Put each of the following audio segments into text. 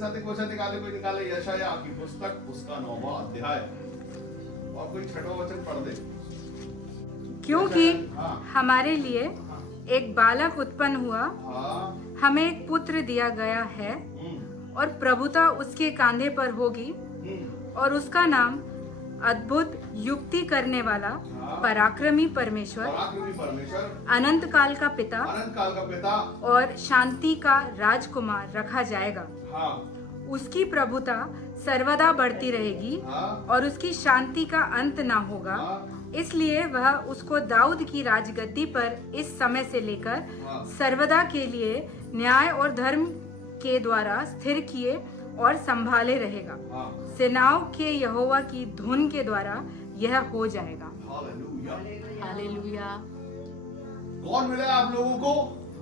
साथ एक वचन निकाले, कोई निकाले यशायाह की पुस्तक उसका 9वां अध्याय, और कोई 6वां वचन पढ़ दे। क्योंकि हाँ। हमारे लिए एक बालक उत्पन्न हुआ, हाँ। हमें एक पुत्र दिया गया है, और प्रभुता उसके कांधे पर होगी, और उसका नाम अद्भुत, युक्ति करने वाला, पराक्रमी परमेश्वर, अनंत काल का पिता और शांति का राजकुमार रखा जाएगा। हाँ। उसकी प्रभुता सर्वदा बढ़ती रहेगी, और उसकी शांति का अंत ना होगा। इसलिए वह उसको दाऊद की राजगद्दी पर इस समय से लेकर सर्वदा के लिए न्याय और धर्म के द्वारा स्थिर किए और संभाले रहेगा। सेनाओं के यहोवा की धुन के द्वारा यह हो जाएगा। हालेलुया। कौन मिला आप लोगों को?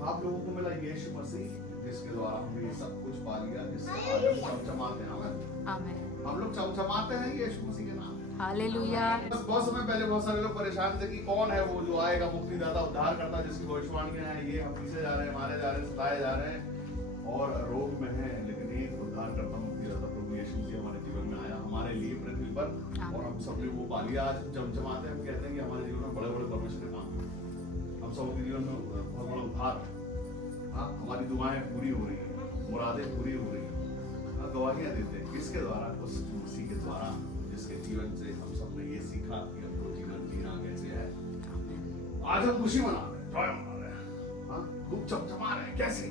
आप लोगों को मिला यीशु मसीह, जिसके द्वारा हमने ये सब कुछ पा लिया, जिससे आज हम चमचमाते हैं। आमीन। हम लोग चमचमाते हैं यीशु मसीह के नाम। हालेलुया। बस बहुत समय पहले बहुत सारे लोग परेशान थे कि कौन है वो जो आएगा, मुक्तिदाता, उद्धार करता, जिसकी भविष्यवाणी है, ये हम पीछे जा रहे हैं, मारे जा रहे हैं, सताए जा रहे हैं और रोग में हैं, लेकिन एक उद्धार करता, मुक्तिदाता प्रभु यीशु मसीह हमारे जीवन में आया, हमारे लिए पृथ्वी पर, और हम सबने वो पा लिया। आज हम चमचमाते हैं, हम कहते हैं कि हमारे जीवन में बड़े बड़े परमेश्वर के काम, हम सबके जीवन में बहुत बड़ा उद्धार। हाँ, हमारी दुआएं पूरी हो रही है, मुरादें पूरी हो रही है, गवाहियां देते हैं। किसके द्वारा? उस मसीह के द्वारा, जिसके जीवन से हम सबने ये सीखा कि हमको जीवन जीना कैसे है। आज हम खुशी मना रहे हैं, जॉय मना रहे हैं, हाँ, खूब चमचमा रहे हैं। कैसे?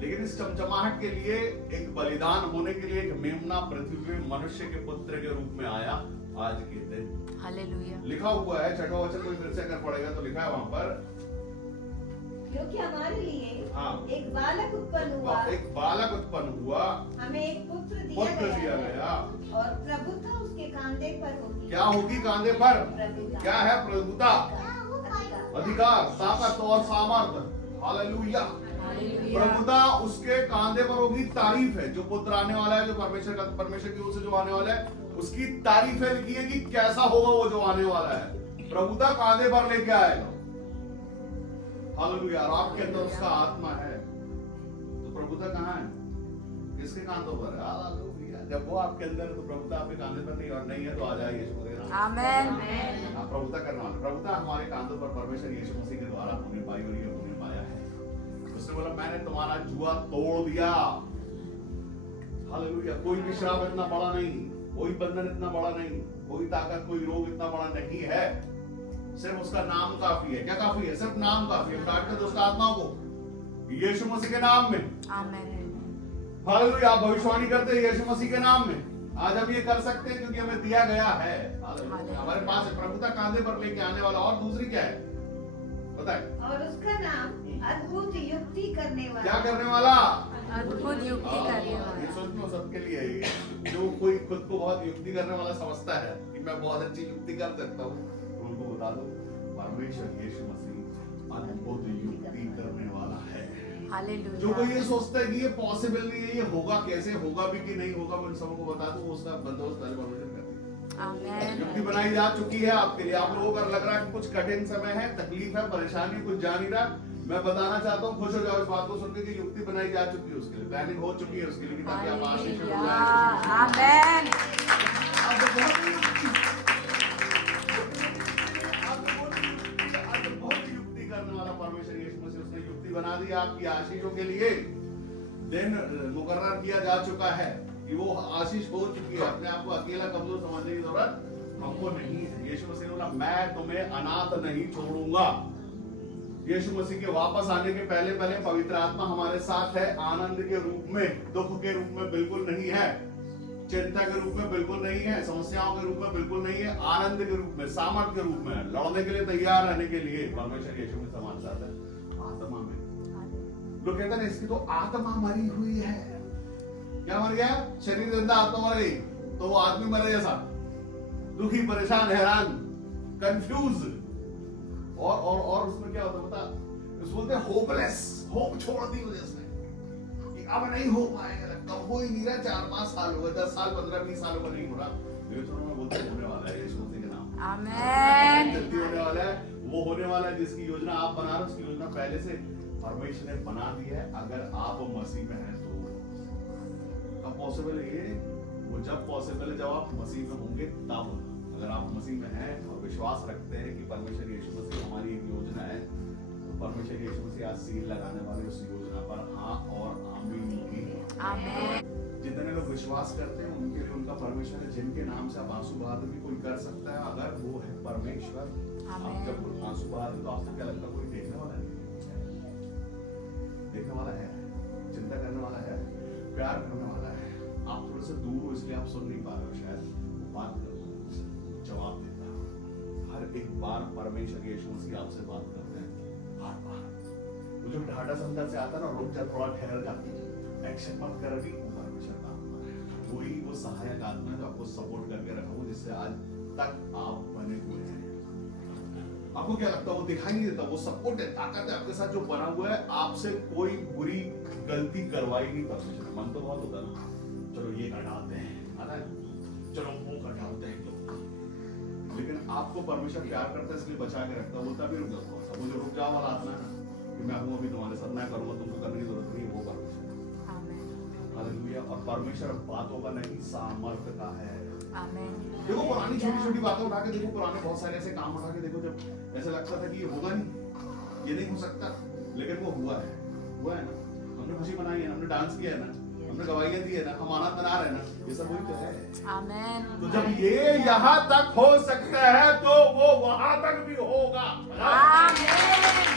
लेकिन इस चमचमाहट के लिए एक बलिदान होने के लिए एक मेमना पृथ्वी में मनुष्य के पुत्र के रूप में आया आज के दिन। हालेलुया। लिखा हुआ है, 6वां वचन कोई फिर से अगर पढ़ेगा तो लिखा है वहां पर, क्योंकि हमारे लिए हाँ, एक बालक उत्पन्न हुआ, एक बालक उत्पन्न हुआ, हमें एक पुत्र दिया गया, और प्रभुता उसके कांधे पर होगी। क्या होगी कांधे पर? क्या है प्रभुता? अधिकार, ताकत और सामर्थ। हालेलुया। प्रभुता उसके कांधे पर होगी। तारीफ है, जो पुत्र आने वाला है, जो परमेश्वर की ओर से जो आने वाला है, उसकी तारीफ है लिखी है कि कैसा होगा वो जो आने वाला है। प्रभुता कांधे पर लेके आएगा। हालेलुया। आपके अंदर उसका आत्मा है, तो प्रभुता कहाँ है? किसके कांधों पर है? हालेलुया। जब वो आपके अंदर है तो प्रभुता आपके कांधे पर नहीं, और नहीं है तो आ जाए यीशु मसीह। आमीन। प्रभुता करने वाला, प्रभुता हमारे कांधों पर परमेश्वर यीशु मसीह के द्वारा हमने पाई, और ये हमने पाया है। उसने बोला मैंने तुम्हारा जुआ तोड़ दिया। हालेलुया। कोई भी श्राप इतना बड़ा नहीं, कोई बंधन इतना बड़ा नहीं, कोई ताकत, कोई रोग इतना बड़ा नहीं है। सिर्फ उसका नाम काफी है। क्या काफी है? सिर्फ नाम काफी है। काट कर दुष्ट आत्माओं को यीशु मसीह के नाम में। आमीन। हालेलुया। आप भविष्यवाणी करते हैं यीशु मसीह के नाम में। आज हम ये कर सकते हैं क्योंकि हमें दिया गया है। हालेलुया। हमारे पास है प्रभुता कांधे पर लेके आने वाला। और दूसरी क्या है बताए? और उसका नाम अद्भुत युक्ति करने वाला। क्या करने वाला? अद्भुत युक्ति करने वाला। ये सोचना सबके लिए है। जो कोई खुद को बहुत युक्ति करने वाला समझता है कि मैं बहुत अच्छी युक्ति कर सकता हूँ, तो उनको बता दो परमेश्वर यीशु मसीह अद्भुत युक्ति करने वाला है। हालेलुया। जो कोई ये सोचता है कि ये पॉसिबल नहीं है, ये होगा कैसे, होगा भी कि नहीं होगा, मैं सबको बता दूं, उसका बंदोबस्त पहले परमेश्वर करती है। आमीन। युक्ति बनाई जा चुकी है आपके लिए। आप लोगों को लग रहा है कि कुछ कठिन समय है, तकलीफ है, परेशानी, कुछ जा नहीं रहा, मैं बताना चाहता हूँ, खुश हो जाओ इस बात को सुनकर कि युक्ति बनाई जा चुकी है उसके लिए, प्लानिंग हो चुकी है उसके लिए, ताकि आप आशीष हो जाए। आमीन। बहुत युक्ति करने वाला परमेश्वर यीशु मसीह, उसने युक्ति बना दी आपकी आशीषों के लिए। दिन मुकर्रर किया जा चुका है कि वो आशीष हो चुकी है। अपने आप को अकेला कमजोर समझने की जरूरत हमको नहीं है। यीशु मसीह ने बोला मैं तुम्हें अनाथ नहीं छोड़ूंगा। यीशु मसीह के वापस आने के पहले पवित्र आत्मा हमारे साथ है। आनंद के रूप में, दुख के रूप में बिल्कुल नहीं है, चिंता के रूप में बिल्कुल नहीं है, समस्याओं के रूप में बिल्कुल नहीं है, आनंद के रूप में, सामर्थ के रूप में, लड़ने के लिए तैयार रहने के लिए परमेश्वर यीशु में समान साथ है। आत्मा में लोग कहते हैं इसकी तो आत्मा मरी हुई है। क्या मर गया? शरीर जिंदा, आत्मा मर गई। तो वो आदमी मरे जैसा, दुखी, परेशान, हैरान, कंफ्यूज। और उसमें क्या होता बता, बोलते होपलेस, होप छोड़ दी उसने कि अब नहीं हो पाएगा, लगता हो ही नहीं रहा। 4-5 साल हो गए, 10 साल, 15-20 सालों का नहीं हो रहा। में बोलते होने वाला है यीशु मसीह के नाम। आमीन। जल्दी होने वाला है, वो होने वाला है जिसकी योजना आप बना रहे हो, उसकी योजना पहले से परमेश्वर ने बना दी है। अगर आप मसीह में हैं तो कब पॉसिबल है ये? वो जब पॉसिबल है जब आप मसीह में होंगे तब। अगर आप मसीह में हैं और विश्वास रखते हैं कि परमेश्वर यीशु मसीह हमारी एक योजना है, तो परमेश्वर यीशु मसीह आज सील लगाने वाले उस योजना पर हाँ और आमीन की। आमीन। जितने लोग विश्वास करते हैं उनके लिए उनका परमेश्वर है, जिनके नाम से आप आंसू बहाते भी कोई कर सकता है अगर वो है परमेश्वर। आप जब आंसू बहाते तो आपको क्या लगता है कोई देखने वाला नहीं? देखने वाला है, चिंता करने वाला है, प्यार करने वाला है। आप थोड़े से दूर हो इसलिए आप सुन नहीं पा रहे हो, शायद वो बात जवाब देता है। हर एक बार परमेश्वर यीशु मसीह आपसे बात करते हैं, हर बार। वो जो ढाढ़स अंदर से आता है ना, रुक जा, थोड़ा ठहर जा, एक्शन मत कर, अभी परमेश्वर काम कर रहा है। वही वो सहायक आत्मा है जो आपको सपोर्ट करके रखा हो, जिससे आज तक आप बने हुए हैं। आपको क्या लगता है वो दिखाई नहीं देता? वो सपोर्ट है, ताकत है आपके साथ जो बना हुआ है। आपसे कोई बुरी गलती करवाई नहीं परमेश्वर। मन तो बहुत होता है ना, चलो ये कर डालते हैं, आता है, चलो वो कर डालते हैं, लेकिन आपको परमेश्वर प्यार करता है इसलिए बचा के रखता है। वो तभी रुक जाता है। वो जो रुक जाओ वाला आत्मा है ना, कि मैं हूं अभी तुम्हारे साथ, मैं करूंगा, तुमको करने की जरूरत नहीं, वो परमेश्वर। आमीन। हालेलुया। और परमेश्वर बातों का नहीं, सामर्थ्य का है। आमीन। देखो पुरानी छोटी छोटी बातें उठा के देखो, पुराने बहुत सारे ऐसे काम उठा के देखो जब ऐसा लगता था कि ये होगा नहीं, ये नहीं हो सकता, लेकिन वो हुआ है ना। हमने खुशी मनाई है, हमने डांस किया है ना, हमने गवाहियां दी है ना, हम आनंद मना रहे हैं ना, ये सब वही तो है। आमीन। तो जब ये यहाँ तक हो सकता है तो वो वहां तक भी होगा। आमीन।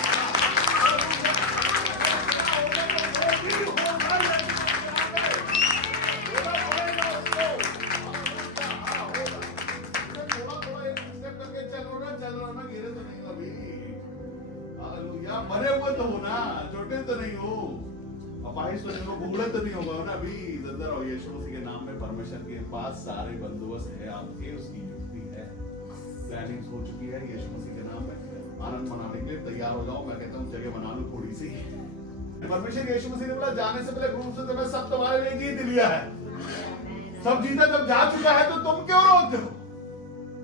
मरे हुए तो हो ना, छोटे तो नहीं हो, अपाहिज तो नहीं हो, भूले तो नहीं होगा ना अभी। अंदर और यीशु मसीह के नाम में परमेश्वर के पास सारे बंदोबस्त है आपके, उसकी युक्ति है, प्लानिंग हो चुकी है। यीशु मसीह के नाम में आनंद मनाने के लिए तैयार हो जाओ। मैं कहता हूँ जगह बना लो थोड़ी सी। परमेश्वर यीशु मसीह ने बोला जाने से पहले क्रूस से मैं सब तुम्हारे लिए जीत लिया है। सब जीता जब जा चुका है तो तुम क्यों रोते हो?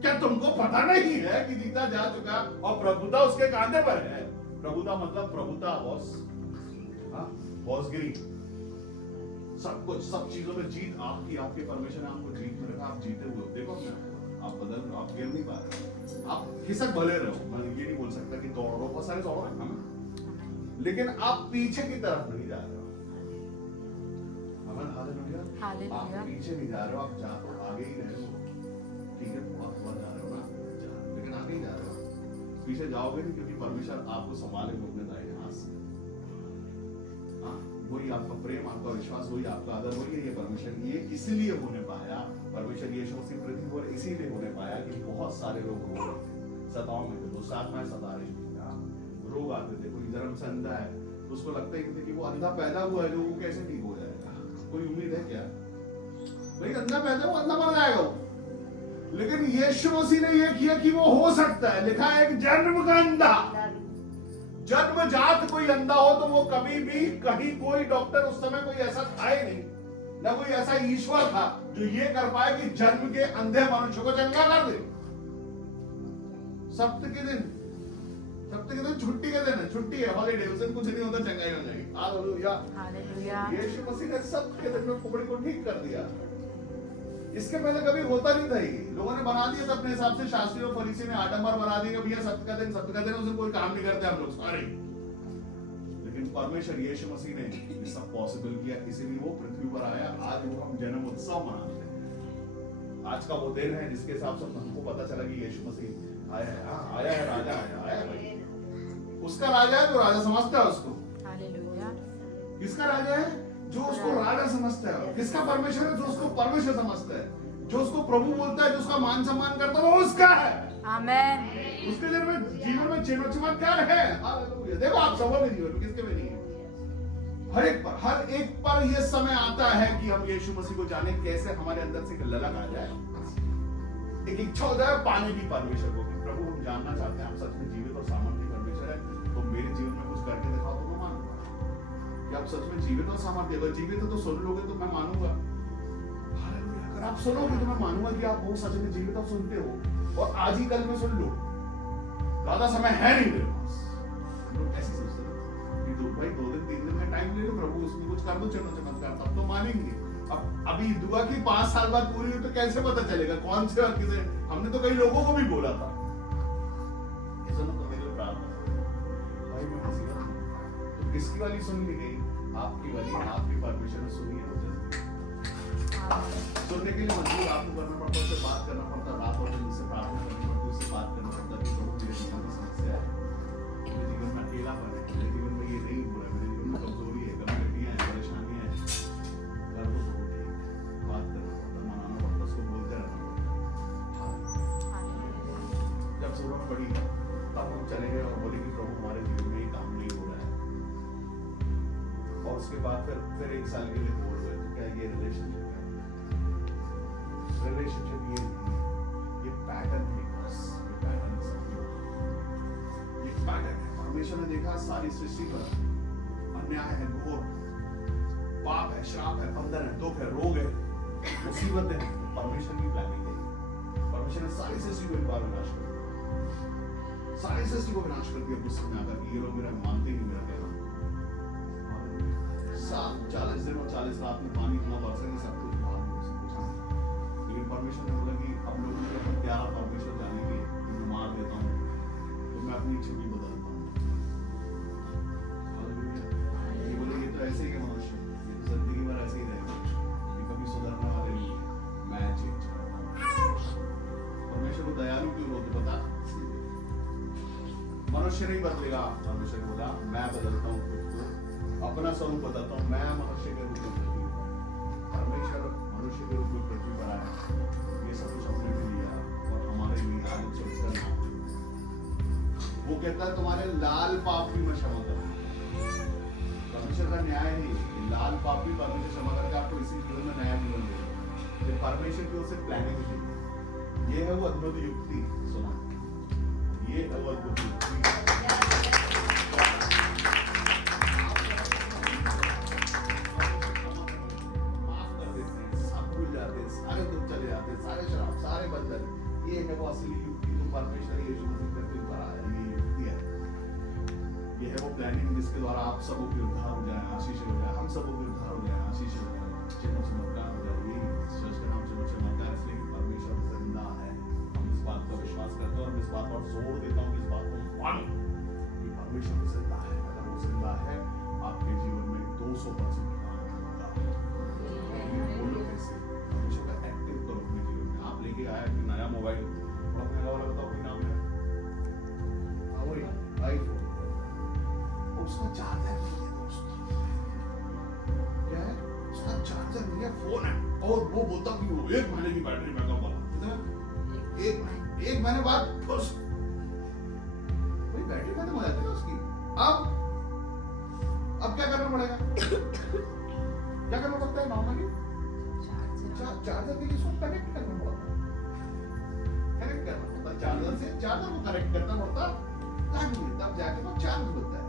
क्या तुमको पता नहीं है कि जीता जा चुका और प्रभुता उसके कांधे पर है? प्रभुता मतलब प्रभुता, बॉस, बॉसगिरी, सब कुछ, सब चीजों में जीत आपकी, आपके परमेश्वर ने आपको जीत में रखा। आप जीते हुए हो। देखो आप बदल रहे हो, आप गिर नहीं पा रहे, आप खिसक भले रहे हो। मैं ये नहीं बोल सकता कि दौड़ रहे हो, बहुत सारे दौड़ रहे हैं, लेकिन आप पीछे की तरफ नहीं जा रहे हो। हालेलुया। आप पीछे नहीं जा रहे हो, आप आगे ही रहे हो। ठीक है, बहुत जा रहे हो ना, लेकिन आगे ही जा रहे हो। पीछे जाओगे नहीं, क्योंकि परमेश्वर आपको संभाले अपने दाहिने हाथ से। वही आपका प्रेम, आपका विश्वास, वही आपका आदर, वही है ये परमेश्वर। ये इसलिए होने पाया, परमेश्वर यीशु मसीह पृथ्वी पर इसीलिए होने पाया कि बहुत सारे लोग रो रहे थे, सताओं में थे, दोस्त आत्माएं सता रही थी, रोग आते थे। कोई जन्म से अंधा है तो उसको लगता है कि वो अंधा पैदा हुआ है, जो वो कैसे ठीक हो जाएगा? कोई उम्मीद है क्या? भाई अंधा पैदा हुआ, अंधा मर जाएगा वो। लेकिन यीशु मसीह ने यह किया कि वो हो सकता है। लिखा है कि जन्म का अंधा, जन्मजात कोई अंधा हो तो वो कभी भी कहीं कोई डॉक्टर उस समय कोई ऐसा था ही नहीं, ना कोई ऐसा ईश्वर था जो ये कर पाए कि जन्म के अंधे मनुष्य को चंगा कर दे। सप्ताह के दिन छुट्टी के दिन है, छुट्टी है, हॉलीडे, उस दिन कुछ नहीं होता, चंगाई हो जाएगी। हालेलुया। यीशु मसीह ने सप्ताह के दिन में कुबड़ी को ठीक कर दिया। इसके पहले कभी होता नहीं था। ये लोगों ने बना दिया था अपने हिसाब से, शास्त्री और फरीसी ने आडंबर बना दिया, भैया सप्ताह का दिन उस दिन कोई काम नहीं करते हम लोग सारे। लेकिन परमेश्वर यीशु मसीह ने ये सब पॉसिबल किया, इसीलिए वो पृथ्वी पर आया। आज वो हम जन्म उत्सव मनाते हैं। आज का वो दिन है जिसके हिसाब से हमको पता चला कि यीशु मसीह आया है, राजा आया है। उसका राजा है जो राजा समझता है उसको। हालेलुया। किसका राजा है? जो उसको राजा समझता है। किसका परमेश्वर है? जो उसको परमेश्वर समझता है, जो उसको प्रभु बोलता है, जो उसका मान सम्मान करता है, वो उसका है। आमेन। उसके जीवन में चमत्कार है। हालेलुया। देखो आप सबों में जीवन में किसके में नहीं है? हर एक पर यह समय आता है कि हम यीशु मसीह को जाने, कैसे हमारे अंदर से एक ललक आ जाए, एक इच्छा हो जाए पाने की परमेश्वर को, कि प्रभु हम जानना चाहते हैं, हम सच में जीवित और सामर्थ्य परमेश्वर है, तो मेरे जीवन में कुछ करके दिखाओ तो मैं मानूंगा कि आप सच में जीवित और सामर्थ्य। अगर जीवित है तो सुन लोगे तो मैं मानूंगा। अगर आप सुनोगे तो मैं मानूंगा कि आप वो सच में जीवित और सुनते हो, और आज ही कल में सुन लो, ज्यादा समय है नहीं मेरे पास। लोग ऐसे सोचते हैं कि भाई 2 दिन 3 दिन में टाइम ले लो, प्रभु उसमें कुछ कर दो, चलो चमत्कार, तब तो मानेंगे। अब अभी दुआ की 5 साल बाद पूरी हुई तो कैसे पता चलेगा कौन से और किसे? हमने तो कई लोगों को भी बोला था। ऐसा ना तो मेरे लिए प्रार्थना भाई, मैं मुसीबत में तो किसकी वाली सुन ली गई? आपकी वाली। आपकी परमिशन सुनी है सुनने के लिए मजबूर आपको करना पड़ता, उससे बात करना पड़ता, रात और दिन उससे प्रार्थना करनी पड़ती, उससे बात करना पड़ता कि प्रभु मेरे जीवन में समस्या है, मेरे जीवन में अकेलापन है, मेरे जीवन में ये नहीं हो रहा है, मेरे जीवन में कमजोरी है, कमजोरियां हैं, परेशानियां हैं, कर दो प्रभु ठीक, बात करना पड़ता, मनाना पड़ता, उसको बोलते रहना पड़ता। जब जरूरत पड़ी तब हम चले गए और बोले कि प्रभु हमारे जीवन में ये काम नहीं हो रहा है, और उसके बाद फिर 1 साल के लिए बोल गए। तो क्या ये रिलेशनशिप ये पैटर्न है, बस ये पैटर्न है, ये पैटर्न है। परमेश्वर ने देखा सारी सृष्टि पर अन्याय है, घोर पाप है, श्राप है, बंधन है, दुख है, रोग है, मुसीबतें हैं। तो परमेश्वर की प्लानिंग है, परमेश्वर ने सारी सृष्टि को एक बार विनाश कर दिया, सारी सृष्टि को विनाश कर दिया गुस्से में आकर कि ये लोग मेरा मानते ही मेरा कहना। 40 दिन और 40 रात में पानी इतना बरसेगा सब कुछ बाहर नहीं कुछ। लेकिन परमेश्वर ने बोला कि अब लोगों को अपना प्यारा परमेश्वर जानेंगे कि मैं मार देता हूँ तो मैं अपनी छवि बदलता हूँ। ये बोले ये तो ऐसे ही है मनुष्य, ये तो जिंदगी भर ऐसे ही रहेगा, ये कभी सुधरने वाले नहीं है, मैं चेंज करता हूँ। परमेश्वर को दयालु क्यों बोलते पता? मनुष्य नहीं बदलेगा, परमेश्वर ने बोला मैं बदलता हूँ खुद को, अपना स्वरूप बताता हूँ, मैं मनुष्य के रूप में पृथ्वी पर। परमेश्वर मनुष्य के रूप में पृथ्वी पर आया, ये सब कुछ अपने के लिए और हमारे लिए आदत से उसका नाम। वो कहता है तुम्हारे लाल पाप भी मैं क्षमा करूंगा। परमेश्वर का न्याय नहीं, लाल पाप भी परमेश्वर क्षमा करके आपको इसी जीवन में नया जीवन देगा। ये परमेश्वर की ओर से प्लानिंग है। ये है वो अद्भुत युक्ति। सुना, ये है वो अद्भुत युक्ति। ये है वो असली युक्ति जो परमेश्वर यीशु मसीह पृथ्वी पर आया, ये युक्ति है। ये है वो प्लानिंग जिसके द्वारा आप सबों के उद्धार हो जाए, आशीष हो जाए, हम सबों के उद्धार हो जाए, आशीष हो जाए, चिन्ह चमत्कार हो जाए। ये चर्च का नाम चिन्ह चमत्कार इसलिए कि परमेश्वर जिंदा है। हम इस बात का विश्वास करते हैं और इस बात पर जोर देता हूँ, इस बात को मानो कि परमेश्वर जिंदा है। अगर वो जिंदा है आपके जीवन में 200% काम होगा। बोलो कैसे? परमेश्वर का एक्टिव करो अपने जीवन में। आप लेके आया कि नया मोबाइल बड़ा महंगा वाला, बताओ कोई नाम है? वही आईफोन। उसका चार्जर नहीं है दोस्त। क्या है? उसका चार्जर नहीं है, फोन है। और वो बोलता कि वो 1 महीने की बैटरी बैकअप वाला। कितना? 1 महीने बाद बस कोई बैटरी खत्म हो जाती है उसकी। अब क्या करना पड़ेगा? क्या करना पड़ता है नॉर्मली? चार्जर के लिए इसको कनेक्ट करना पड़ता है। कनेक्ट करना पड़ता है चार्जर से, चार्जर को कनेक्ट करना पड़ता है, तब जाके वो चार्ज होता है।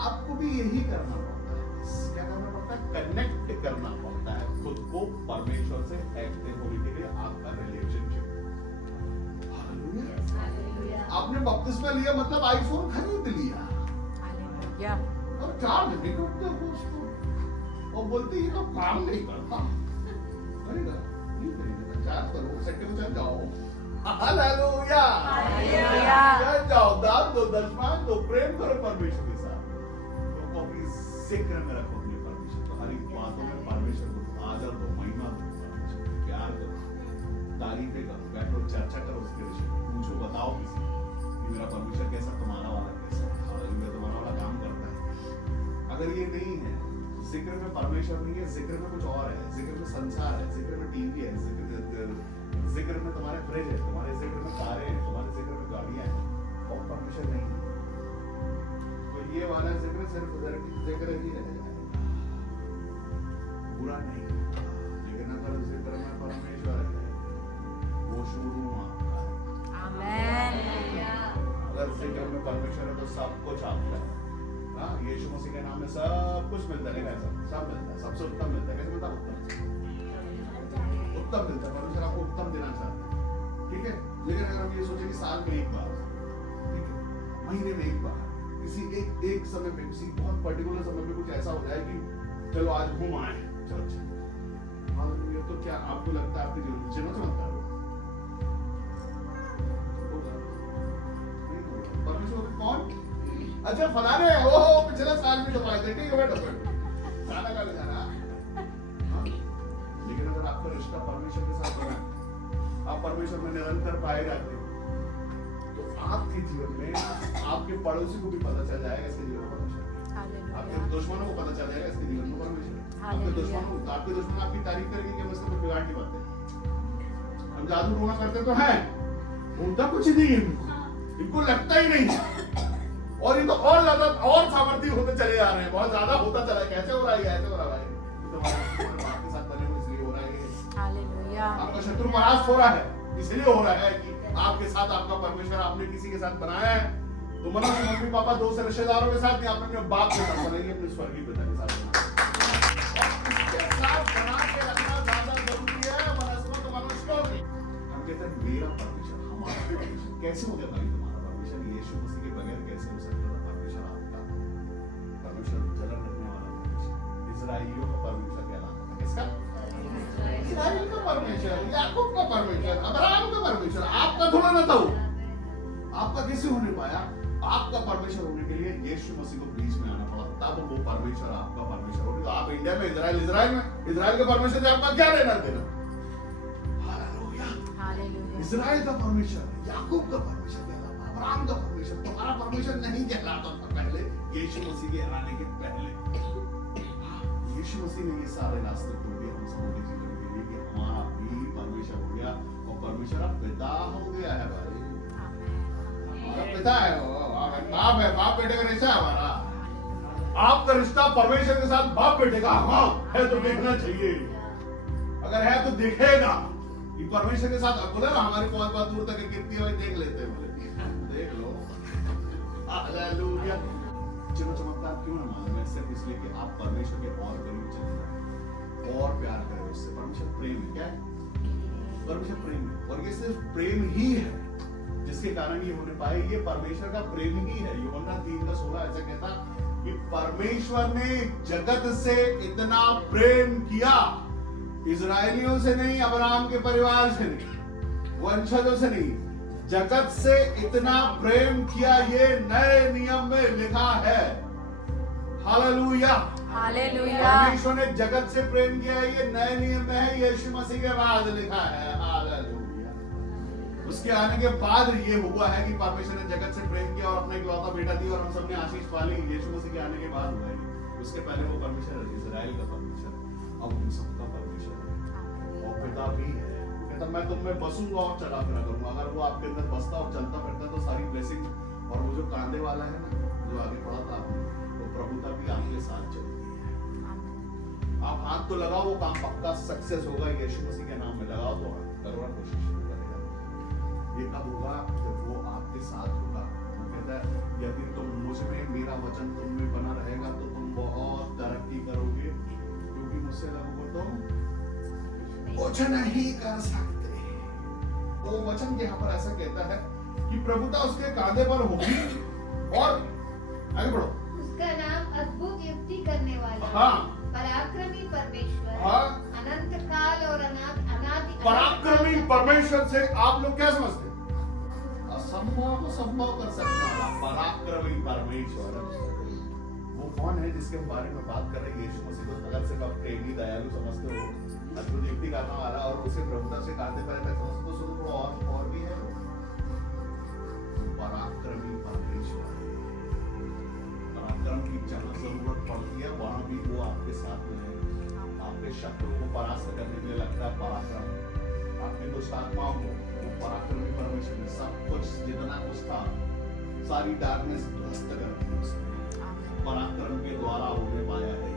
आपको भी यही करना पड़ता है। क्या करना पड़ता है? कनेक्ट करना पड़ता है खुद को परमेश्वर से एक्टिव होने के लिए आपका रिलेशनशिप। आपने बपतिस्मा लिया मतलब आईफोन खरीद लिया और चार्ज नहीं करते हो उसको और बोलते ये तो काम नहीं करता। चार्ज करो, सेटिंग में चल जाओ। हालेलुया, चल जाओ, दान दो, दशमान दो, प्रेम करो परमेश्वर के साथ। तो अपनी जिक्र में रखो अपने परमेश्वर को, हर एक बातों में परमेश्वर को आदर दो, महिमा दो, परमेश्वर को प्यार करो, तारीफें करो, बैठो चर्चा करो उसके विषय में, पूछो बताओ किसी कि मेरा परमेश्वर कैसा, तुम्हारा वाला कैसा है, हालेलुया, तुम्हारा वाला काम करता है। अगर ये नहीं है, जिक्र में परमेश्वर नहीं है, जिक्र में कुछ और है, जिक्र में संसार है, जिक्र में टीवी है, जिक्र में तुम्हारे फ्रिज है, तुम्हारे जिक्र में कारें हैं, तुम्हारे जिक्र में गाड़ियां हैं और परमेश्वर नहीं है, तो ये वाला जिक्र सिर्फ जिक्र ही रह जाएगा, बुरा नहीं। लेकिन अगर जिक्र में परमेश्वर है, वो शोरूम आपका है। आमीन। अगर जिक्र में परमेश्वर है तो सब कुछ आपका है। यीशु मसीह के नाम में सब कुछ मिलता है, सब मिलता है, सबसे उत्तम मिलता है। कैसे मिलता है? उत्तम मिलता है। परमेश्वर आपको उत्तम देना चाहते हैं, ठीक है। लेकिन अगर हम ये सोचें कि साल में 1 बार, ठीक है, महीने में 1 बार, किसी एक समय पे, किसी बहुत पर्टिकुलर समय पे कुछ ऐसा हो जाए कि चलो आज घूम आए चर्च, हालेलुया। तो क्या आपको लगता है आपके जीवन में चिन्ह चमत्कार होगा? नहीं होगा। परमेश्वर कौन? अच्छा फलाने ओहो पिछले साल भी दबाए थे, ठीक है बैठो खाना खा ले जाना। हाँ? लेकिन अगर आपका रिश्ता परमेश्वर के साथ बना है, आप परमेश्वर में निरंतर पाए रहते हैं, तो आपके जीवन में आपके पड़ोसी को भी पता चल जाएगा इसके जीवन में परमेश्वर है। आपके दुश्मनों को पता चल जाएगा इसके जीवन में परमेश्वर है। आपके दुश्मन आपकी तारीफ करेंगे कि हम इसके ऊपर बिगाड़ की बात है। हम जादू टोना करते तो है, होता कुछ नहीं है, इनको लगता ही नहीं है। और ये तो और ज्यादा और सामर्थ्य होते चले जा रहे हैं, बहुत ज्यादा होता चला है। कैसे हो रहा है? ऐसे हो रहा है, तुम्हारे आपके साथ बने हुए इसलिए हो रहा है। हालेलुया। आपका शत्रु परास्त हो रहा है, इसलिए हो रहा है कि आपके साथ आपका परमेश्वर आपने किसी के साथ बनाया है। तो मतलब मम्मी पापा दोस्त रिश्तेदारों के साथ नहीं, आपने अपने बाप के साथ बनाई, अपने स्वर्गीय पिता के साथ बना के रखना ज्यादा जरूरी है वनस्पत मनुष्यों की। हम कहते हैं मेरा परमेश्वर, हमारा परमेश्वर। कैसे हो गया भाई तुम्हारा परमेश्वर? यीशु मसीह के बगैर कैसे हो सकता था परमेश्वर आपका? परमेश्वर जलन रखने वाला परमेश्वर, इजराइलियों का परमेश्वर कहलाता था। किसका? इस्राएल का परमेश्वर, याकूब का परमेश्वर, अब्राहम का परमेश्वर। आपका थोड़ा ना था वो। आपका कैसे होने पाया? आपका परमेश्वर होने के लिए यीशु मसीह को बीच में आना पड़ा, तब वो परमेश्वर आपका परमेश्वर हो। तो आप इंडिया में इजराइल में इजराइल के परमेश्वर से आपका क्या लेना देना? हालेलुया। इजराइल का परमेश्वर, याकूब का परमेश्वर कहलाता, अब्राहम का परमेश्वर। तुम्हारा परमेश्वर नहीं कहलाता था पहले, यीशु मसीह के आने के पहले। यीशु मसीह ने ये सारे रास्ते खोल दिए हम सबों के जीवन के लिए कि हमारा भी परमेश्वर हो गया, और परमेश्वर अब पिता हो गया है भाई। पिता है वो, बाप है, बाप बेटे का रिश्ता है हमारा। आपका रिश्ता परमेश्वर के साथ बाप बेटे का हाँ है तो देखना चाहिए। अगर है तो दिखेगा कि परमेश्वर के साथ। बोले ना हमारी बहुत दूर तक गिरती है, देख लेते हैं, बोले देख लो। हालेलुया। चिन्ह चमत्कार क्यों ना मालूम है? सिर्फ इसलिए कि आप परमेश्वर के और करीब चले जाए और प्यार करें उससे। परमेश्वर प्रेम है। क्या है? परमेश्वर प्रेम है, और ये सिर्फ प्रेम ही है जिसके कारण ये होने पाए। ये परमेश्वर का प्रेम ही है। यूहन्ना 3:16 ऐसा कहता कि परमेश्वर ने जगत से इतना प्रेम किया, इजराइलियों से नहीं, अब्राहम के परिवार से नहीं, वंशजों से नहीं, जगत से इतना प्रेम किया। ये नए नियम में लिखा है। हालेलुया। हालेलुया। परमेश्वर ने जगत से प्रेम किया, ये नए नियम में है, यीशु मसीह के बाद लिखा है। हालेलुया। उसके आने के बाद ये हुआ है कि परमेश्वर ने जगत से प्रेम किया और अपना इकलौता बेटा दिया, और हम सबने आशीष पाली। यीशु मसीह के आने के बाद हुआ है। उसके पहले वो परमेश्वर इजराइल का परमेश्वर, अब उन सबका परमेश्वर है और पिता भी है। कहता मैं तुम में बसूंगा और चला फिरा करूंगा। अगर वो आपके अंदर बसता और चलता फिरता तो सारी ब्लेसिंग, और वो जो कांधे वाला है ना, जो आगे पड़ा था आपने, वो प्रभुता भी आपके साथ चलती है। आप हाथ तो लगाओ, वो काम पक्का सक्सेस होगा। यीशु मसीह के नाम में लगाओ तो करो ना, कोशिश करेगा। ये कब होगा? जब वो आपके साथ होगा। वो कहता है यदि तुम मुझ में, मेरा वचन तुम में बना रहेगा तो तुम बहुत तरक्की करोगे, क्योंकि मुझसे लगोगे तुम कुछ नहीं कर सकते। वो वचन यहाँ पर ऐसा कहता है कि प्रभुता उसके कांधे पर होगी, और आगे बढ़ो। उसका नाम अद्भुत युक्ति करने वाला, हाँ, पराक्रमी परमेश्वर, हाँ, अनंत काल और अनादि। पराक्रमी परमेश्वर से आप लोग क्या समझते हैं? असंभव को संभव कर सकने वाला पराक्रमी परमेश्वर। वो कौन है जिसके बारे में बात कर रहे हैं? यीशु मसीह को अगर सिर्फ आप प्रेमी दयालु समझते हो, अद्भुत युक्ति करने वाला, और उसे प्रभुता से कांधे पर समझते हो, तो थोड़ा और भी है। पराक्रमी परमेश्वर, पराक्रम की जहां जरूरत पड़ती है वहां भी वो आपके साथ में है। आपके शत्रु को परास्त करने के लिए लगता है पराक्रम। आपके दुष्ट आत्माओं को वो पराक्रमी परमेश्वर ने सब कुछ, जितना कुछ था, सारी डार्कनेस ध्वस्त कर दी उसने। पराक्रम के द्वारा होने पाया है।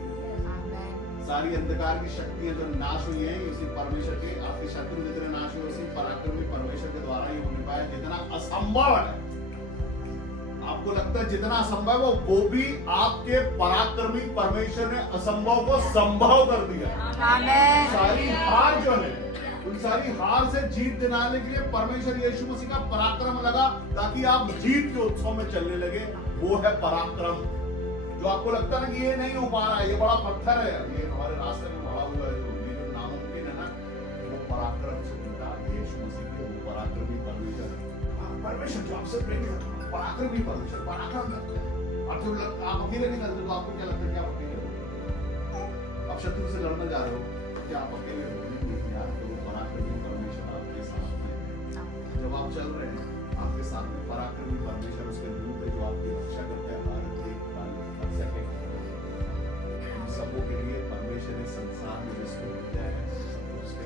सारी अंधकार की शक्तियां जो नाश हुई है, उसी परमेश्वर के, आपके शत्रु जितने नाश हुए उसी पराक्रमी परमेश्वर के द्वारा ही होने पाया। जितना असंभव है, आपको लगता है जितना असंभव हो, वो भी आपके पराक्रमी परमेश्वर ने असंभव को संभव कर दिया। आमीन। सारी हार जो है, उन सारी हार से जीत दिलाने के लिए परमेश्वर यीशु मसीह का पराक्रम लगा, ताकि आप जीत के उत्सव में चलने लगे। वो है पराक्रम। जो आपको लगता है कि ये नहीं हो पा रहा है, ये बड़ा पत्थर है, ये हमारे रास्ते में खड़ा हुआ है, ये जो नामुमकिन पराक्रम से उल्टा यीशु मसीह के वो पराक्रमी परमेश्वर, परमेश्वर जो आपसे प्रेम करता है, पराक्रमी परमेश्वर पराक्रम करता है। और जब आप अकेले नहीं करते तो आपको क्या लगता है कि आप अकेले हो? आप शत्रु से लड़ने जा रहे हो क्या आप अकेले हो? नहीं यार, तो वो पराक्रमी परमेश्वर आपके साथ में है। जब आप चल रहे हैं आपके साथ में पराक्रमी परमेश्वर उसके दूत है जो आपकी रक्षा करता है हर एक पल हर सेकंड। हम सबों के लिए परमेश्वर इस संसार में जिसको मिला है सब कुछ उसके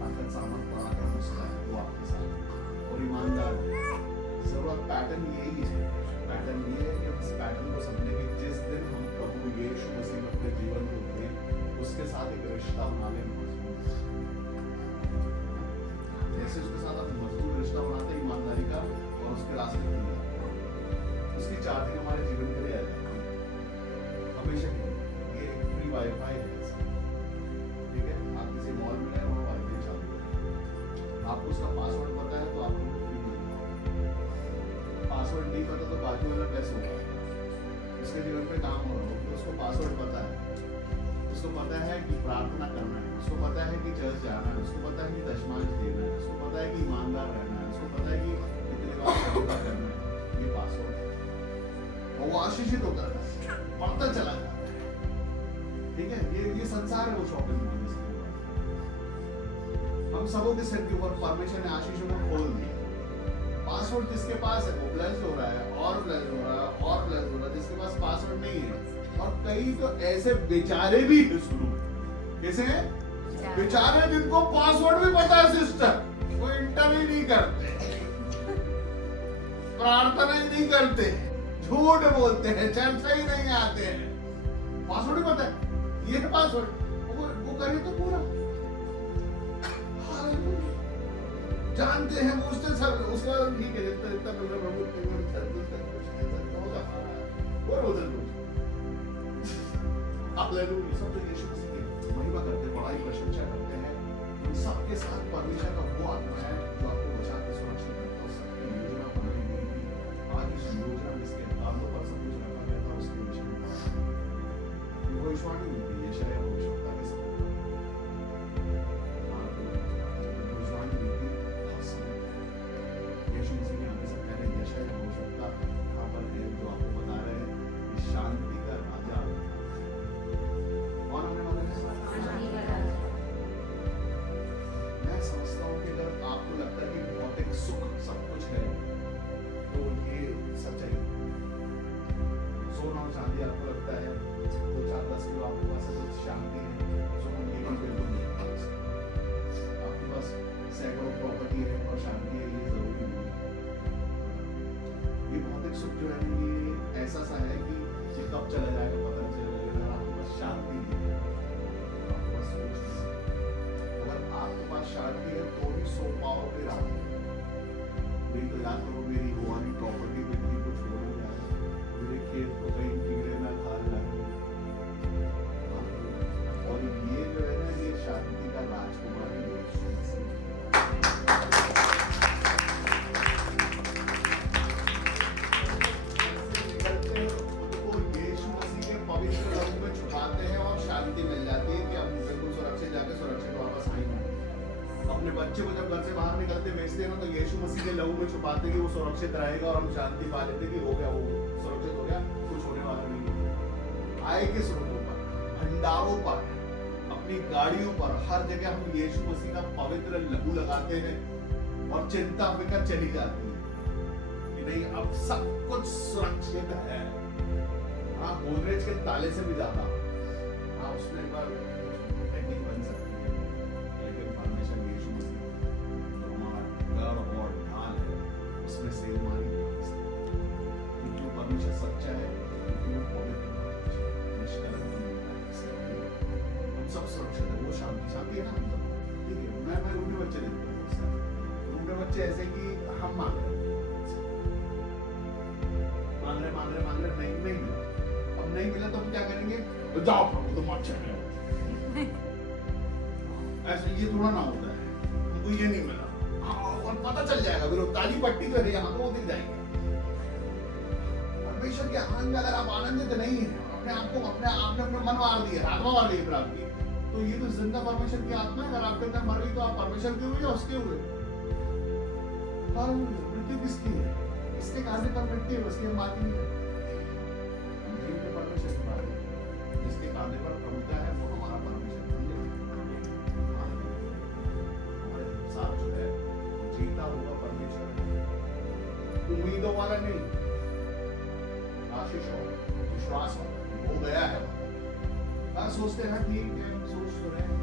ताकत सामर्थ पराक्रम उसका है, वो आपके साथ है और ईमानदार है। जरूरत पैटर्न यही है, पैटर्न ये है कि इस पैटर्न को समझने के जिस दिन हम प्रभु यीशु मसीह में अपने जीवन को दें उसके साथ एक रिश्ता बना लें मजबूत। जैसे उसके साथ आप मजबूत रिश्ता बनाते हैं ईमानदारी का और उसके रास्ते खुल जाते हैं, उसकी चार्जिंग हमारे जीवन के लिए आ जाती है हमेशा के लिए। ये फ्री वाईफाई है, ठीक है? आप किसी मॉल में गए वहाँ वाईफाई चालू है, आपको उसका पासवर्ड पता है तो आपको फ्री मिलेगा। पासवर्ड नहीं पता तो बाजू वाला कैसे होगा? उसके जीवन पे काम हो रहा हो तो उसको पासवर्ड पता है, उसको पता है कि प्रार्थना करना है, उसको पता है कि चर्च जाना है, उसको पता है कि दशमांश देना है, उसको पता है कि ईमानदार रहना है, उसको पता है कि इतने बार सौदा करना है। ये पासवर्ड है और वो आशीषित होता है, बढ़ता चला जाता है, ठीक है? ये संसार है वो शॉपिंग मॉल जिसके ऊपर हम सबों के सिर के ऊपर परमेश्वर ने आशीषों को खोल दिया। पासवर्ड जिसके पास है वो ब्लेस्ड हो रहा है और ब्लेस्ड हो रहा है और ब्लेस्ड हो रहा है, जिसके पास पासवर्ड नहीं है। और कई तो ऐसे बेचारे भी हैं, सुनो कैसे हैं बेचारे जिनको पासवर्ड भी पता है सिस्टर, वो इंटर ही नहीं करते, प्रार्थना ही नहीं करते, झूठ बोलते हैं, चर्चा ही नहीं आते हैं, पासवर्ड ही पता है ये है पासवर्ड, वो करिए तो पूरा जानते हैं वो उससे सब उसका ठीक है जितना जितना कर प्रभु हालेलुया। सब जो यीशु मसीह की महिमा करते हैं, बड़ाई प्रशंसा करते हैं, उन सबके साथ परमेश्वर का वो आत्मा है जो आपको बचा के सुरक्षित रखता है। सबकी योजना बनाई गई थी, आज इस योजना में इसके तालों पर सब कुछ रखा गया था उसके विषय में। भविष्यवाणी मिलती है यशायाह भविष्यवक्ता के साथ भविष्यवाणी मिलती हर समय। यीशु मसीह के आने से पहले यशायाह भविष्यवक्ता यहाँ पर है जो आपको बता रहे हैं कि शांति का राजा कौन होने वाला है? मैं समझता हूँ कि अगर आपको लगता है कि भौतिक सुख सब कुछ है तो ये सच्चाई है। सोना और चांदी आपको लगता है 2-4-10 किलो आपके पास है तो शांति है, सोना ये भी बिल्कुल नहीं है। आपके पास सैकड़ों प्रॉपर्टी है और शांति है, ये जरूरी नहीं है। ये भौतिक सुख जो है ये ऐसा सा है कि ये कब चला जाएगा पता नहीं चलेगा। आपके पास शांति नहीं है, आपके पास कुछ नहीं है। अगर आपके पास शांति है तो ही सो पाओगे रात में, नहीं तो याद करो मेरी वाली प्रॉपर्टी बिक्री को छोड़ जाए, मेरे खेत को कहीं कीड़े ना खा जाए। और ये जो है ना ये शांति का राजकुमार है यीशु मसीह। तो यीशु मसीह के पवित्र लहू में छुपाते हैं और शांति मिल जाती है कि हम बिल्कुल सुरक्षित जाके सुरक्षित वापस आएंगे। अपने बच्चे को जब घर से बाहर निकलते बेचते हैं ना तो यीशु मसीह के लहू में छुपाते हैं कि वो सुरक्षित रहेगा और हम शांति पा लेते कि हो गया, वो सुरक्षित हो गया, कुछ होने वाला नहीं है। आय के स्रोतों पर, भंडारों पर, अपनी गाड़ियों पर, हर जगह हम यीशु मसीह का पवित्र लहू लगाते हैं और चिंता फिकर चली जाती है कि नहीं अब सब कुछ सुरक्षित है। हाँ, गोदरेज के ताले से भी ज्यादा, हाँ उसमें एक बार टेक्निक बन सकती है, लेकिन परमेश्वर यीशु मसीह जो हमारा गढ़ और ढाल है उसमें से हमारी क्योंकि परमेश्वर सच्चा है, क्योंकि वो पवित्र निष्कलंक हम सब सुरक्षित है। वो शांति शांति है ना हम सब, ठीक है? मैं रूठे बच्चे देखता हूँ, रूठे बच्चे ऐसे कि हम मांग रहे नहीं मिला, अब नहीं मिला तो हम क्या करेंगे? तो जाओ प्रभु तुम अच्छे हैं। ऐसे ये थोड़ा ना होता है, तुमको ये नहीं मिला, हाँ और पता चल जाएगा, फिर ताली पट्टी जो है यहाँ तो वो दिख जाएंगे। परमेश्वर के आनंद में अगर आप आनंदित नहीं है, अपने आप को अपने मन मार दिया, आत्मा मार दी फिर आपकी, तो ये तो जिंदा परमेश्वर की आत्मा है। अगर आपके अंदर मर गई तो आप परमेश्वर के हुए या उसके हुए? मृत्यु किसकी है? इसके कार्य पर मृत्यु है, उसकी हम बात ही नहीं करते। हम जीवते परमेश्वर के बारे में, जिसके कार्य पर प्रभुता है वो हमारा परमेश्वर हमारे साथ जो है वो जीता हुआ परमेश्वर है। उम्मीदों वाला नहीं, आशीष हो, विश्वास हो गया है। सोचते हैं ठीक है, हम सोच तो रहे हैं,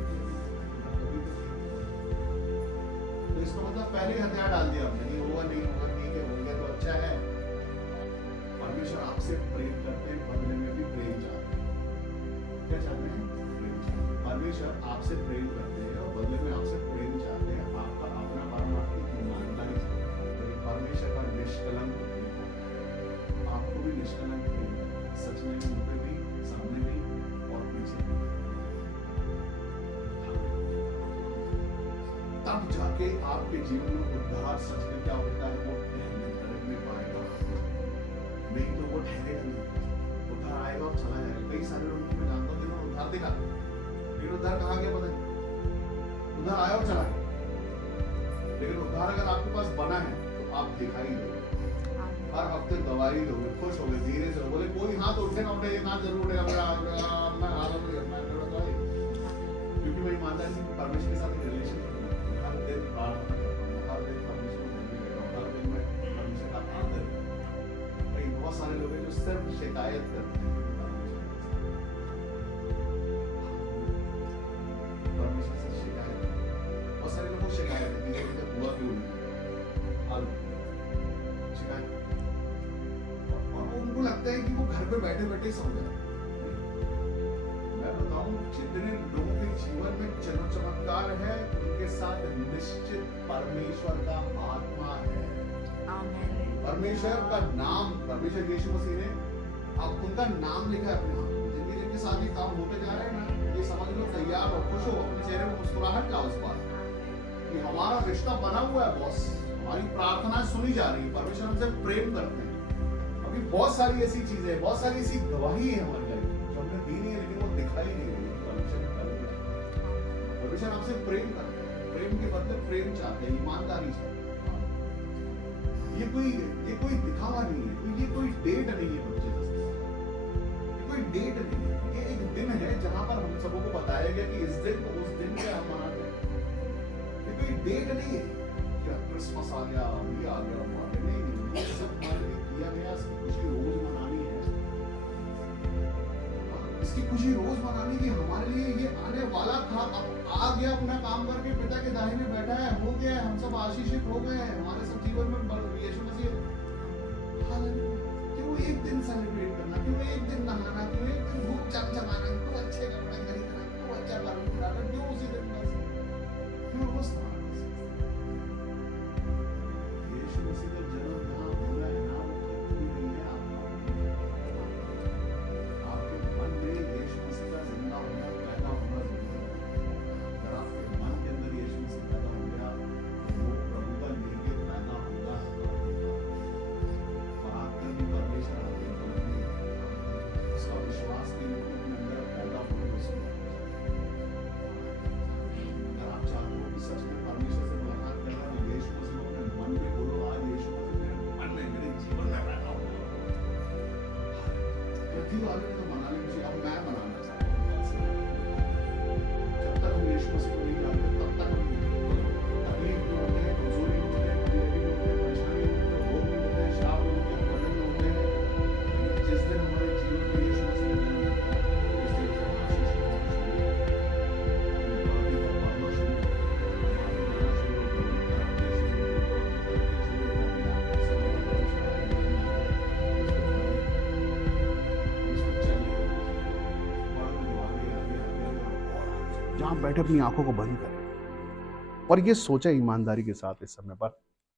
तो इसका मतलब पहले ही हथियार डाल दिया हमने, नहीं होगा नहीं होगा, ठीक है हो गया तो अच्छा है। परमेश्वर आपसे प्रेम करते हैं, बदले में भी प्रेम चाहते हैं। क्या चाहते हैं? प्रेम चाहते हैं। परमेश्वर आपसे प्रेम करते हैं और बदले में आपसे प्रेम चाहते हैं, आपका अपना परमात्मा ईमानदारी चाहते हैं। परमेश्वर का निष्कलंक प्रेम, आपको भी निष्कलंक प्रेम, सच में मुंह पे भी, सामने भी और पीछे भी। तब जाके आपके जीवन में उद्धार सच में क्या होता है वो ठहरने पाएगा, नहीं तो वो ठहरेगा नहीं। उद्धार आएगा और चला जाएगा। कई सारे लोगों को मैं जानता हूँ जिन्होंने उद्धार देखा, लेकिन उद्धार कहाँ गया पता है? उद्धार आया और चला गया। लेकिन उद्धार अगर आपके पास बना है तो आप दिखाई दोगे, हर हफ्ते गवाही दोगे, खुश होगे, धीरे से बोले कोई हाथ उठे ना उठे, एक हाथ जरूर उठेगा, मैं आलम क्योंकि मैं ईमानदारी से परमेश्वर के साथ रिलेशन हर दिन प्रार्थना करता हूँ, हर दिन परमेश्वर को धन्यवाद देता हूँ, हर दिन मैं परमेश्वर का आदर करता हूँ। भाई बहुत सारे लोग हैं जो सिर्फ शिकायत करते हैं परमेश्वर से, शिकायत। बहुत सारे लोगों को शिकायत है कि ये हुआ क्यों नहीं, हाल शिकायत, और उनको लगता है कि वो घर पे बैठे बैठे सो जाए। मैं बताऊं जितने लोगों के जीवन में जन्म चमत्कार है उनके साथ निश्चित परमेश्वर का आत्मा है। परमेश्वर का नाम, परमेश्वर यीशु मसीह ने अब उनका नाम लिखा है अपने हाथ में। जिनके जिनके साथ ये काम होते जा रहे हैं ना, ये समझ लो तैयार हो, खुश हो, अपने चेहरे में मुस्कुराहट लाओ इस बात कि हमारा रिश्ता बना हुआ है बॉस, हमारी प्रार्थना सुनी जा रही है, परमेश्वर हमसे प्रेम करते हैं। अभी बहुत सारी ऐसी चीजें, बहुत सारी ऐसी गवाही है हमारी लाइफ जो हमने दी नहीं है, लेकिन वो दिखाई नहीं रही। परमेश्वर आपसे प्रेम करते हैं, प्रेम के बदले प्रेम चाहते हैं, ईमानदारी चाहते हैं। ये कोई दिखावा नहीं है, ये कोई डेट नहीं है बच्चे, ये कोई डेट नहीं है, ये एक दिन है जहां पर हम सबों को बताया गया कि इस दिन को उस दिन पे हम मनाते हैं। ये कोई डेट नहीं है कि क्रिसमस आ गया, ये आ गया, वो आ गया, नहीं, ये सब हमारे लिए किया गया। इसकी खुशी रोज मनानी है, इसकी खुशी रोज मनानी की हमारे लिए ये आने वाला था, अब आ गया, अपना काम करके पिता के दाहिने बैठा है, हो गया है, हम सब आशीषित हो गए हैं, हमारे सब जीवन में यीशु मसीह। क्यों एक दिन सेलिब्रेट करना, क्यों एक दिन नहाना, क्यों एक दिन धूप चमचमाना, क्यों अच्छे कपड़े खरीदना, क्यों अच्छा बालू कराना, क्यों उसी दिन बस, क्यों रोज यीशु मसीह का जन्म जहाँ हो रहा है ना, वो कहीं नहीं है आपके मन में यीशु मसीह का जिंदा होना, पैदा होना जरूरी है। अगर आपके मन के अंदर यीशु मसीह पैदा हो गया तो वो प्रभु का लेके पैदा होगा, पराक्रमी परमेश्वर आपके मन में उसका विश्वास के रूप में अपने अंदर पैदा होगा। अगर आप चाहते हो कि सच में परमेश्वर से मुलाकात करना है, यीशु मसीह को अपने मन में बोलो, आज यीशु मसीह मेरे मन में, मेरे जीवन में पैदा होगा। पृथ्वी वाले ने तो मना ली मुझे, अब मैं मनाना चाहता हूँ। जब तक हम यीशु मसीह को नहीं जानते तब तक हम तकलीफ में होते हैं, कमजोरी में होते हैं, कमजोरी में होते हैं, परेशानी में होते हैं, रोग में होते हैं, श्राप में होते हैं, बंधन में होते हैं। लेकिन जिस दिन हमारे जीवन में यीशु मसीह का जन्म होता है, उस दिन से हम आशीष पाना शुरू होते हैं, अपनी बातें पर बढ़ना शुरू होते हैं, बातें करना शुरू होते हैं, करते शुरू होते हैं, जहाँ बैठे अपनी आंखों को बंद करें और ये सोचे ईमानदारी के साथ इस समय पर